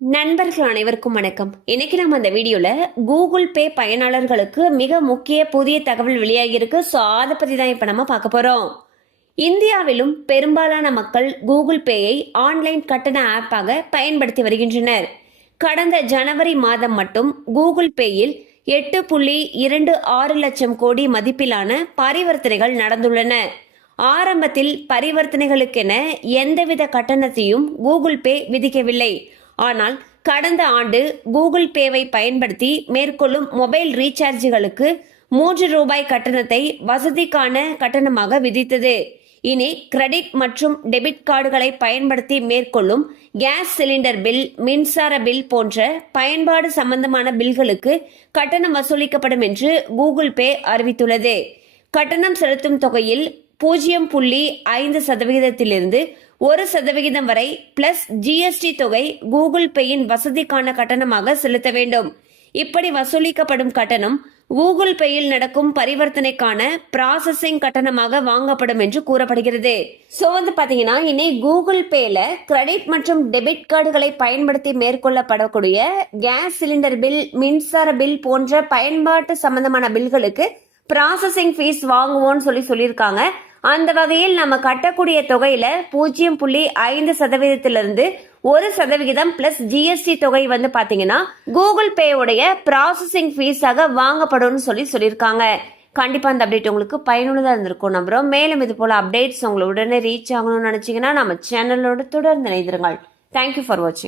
நண்பர்கள் அனைவருக்கும் வணக்கம். இன்னைக்கு நம்ம அந்த வீடியோல கூகுள் பே பயனாளர்களுக்கு மிக முக்கிய புதிய தகவல் வெளியாகியிருக்கு. ஸோ அதை பத்தி தான் இப்போ நம்ம பார்க்க போறோம். இந்தியாவிலும் பெரும்பாலான மக்கள் கூகுள் பேயை ஆன்லைன் கட்டண ஆப்பாக பயன்படுத்தி வருகின்றனர். கடந்த ஜனவரி மாதம் மட்டும் கூகுள் பேயில் எட்டு புள்ளி இரண்டு ஆறு லட்சம் கோடி மதிப்பிலான பரிவர்த்தனைகள் நடந்துள்ளன. ஆரம்பத்தில் பரிவர்த்தனைகளுக்கென எந்தவித கட்டணத்தையும் கூகுள் பே விதிக்கவில்லை. ஆனால் கடந்த ஆண்டு கூகுள் பேவை பயன்படுத்தி மேற்கொள்ளும் மொபைல் ரீசார்ஜுகளுக்கு மூன்று ரூபாய் கட்டணத்தை வசதிக்கான கட்டணமாக விதித்தது. இனி கிரெடிட் மற்றும் டெபிட் கார்டுகளை பயன்படுத்தி மேற்கொள்ளும் கேஸ் சிலிண்டர் பில் மின்சார பில் போன்ற பயன்பாடு சம்பந்தமான பில்களுக்கு கட்டணம் வசூலிக்கப்படும் என்று கூகுள் பே அறிவித்துள்ளது. கட்டணம் செலுத்தும் தொகையில் பூஜ்ஜியம் புள்ளி ஐந்து சதவிகிதத்திலிருந்து ஒரு சதவிகிதம் வரை பிளஸ் ஜிஎஸ்டி தொகை கூகுள் பேயின் வசதிக்கான கட்டணமாக செலுத்த வேண்டும். இப்படி வசூலிக்கப்படும் கட்டணம் கூகுள் பேயில் நடக்கும் பரிவர்த்தனைக்கான ப்ராசஸிங் கட்டணமாக வாங்கப்படும் என்று கூறப்படுகிறது. ஸோ வந்து பார்த்தீங்கன்னா இனி கூகுள் பேல கிரெடிட் மற்றும் டெபிட் கார்டுகளை பயன்படுத்தி மேற்கொள்ளப்படக்கூடிய கேஸ் சிலிண்டர் பில் மின்சார பில் போன்ற பயன்பாட்டு சம்பந்தமான பில்களுக்கு ப்ராசஸிங் ஃபீஸ் வாங்குவோம்னு சொல்லி சொல்லியிருக்காங்க. அந்த வகையில் நம்ம கட்டக்கூடிய தொகையில பூஜ்ஜியம் புள்ளி ஐந்து சதவீதத்திலிருந்து ஒரு சதவிகிதம் பிளஸ் ஜிஎஸ்டி தொகை வந்து பாத்தீங்கன்னா கூகுள் பேவுடைய ப்ராசஸிங் ஃபீஸாக வாங்கப்படும்னு சொல்லி சொல்லியிருக்காங்க. கண்டிப்பா அந்த அப்டேட் உங்களுக்கு பயனுள்ளதாக இருந்திருக்கும் நம்புறோம். மேலும் இது போல அப்டேட்ஸ் உங்களை உடனே ரீச் ஆகணும்னு நினைச்சீங்கன்னா நம்ம சேனலோட தொடர்ந்து இணைந்திருங்கள். தேங்க்யூ ஃபார் வாட்சிங்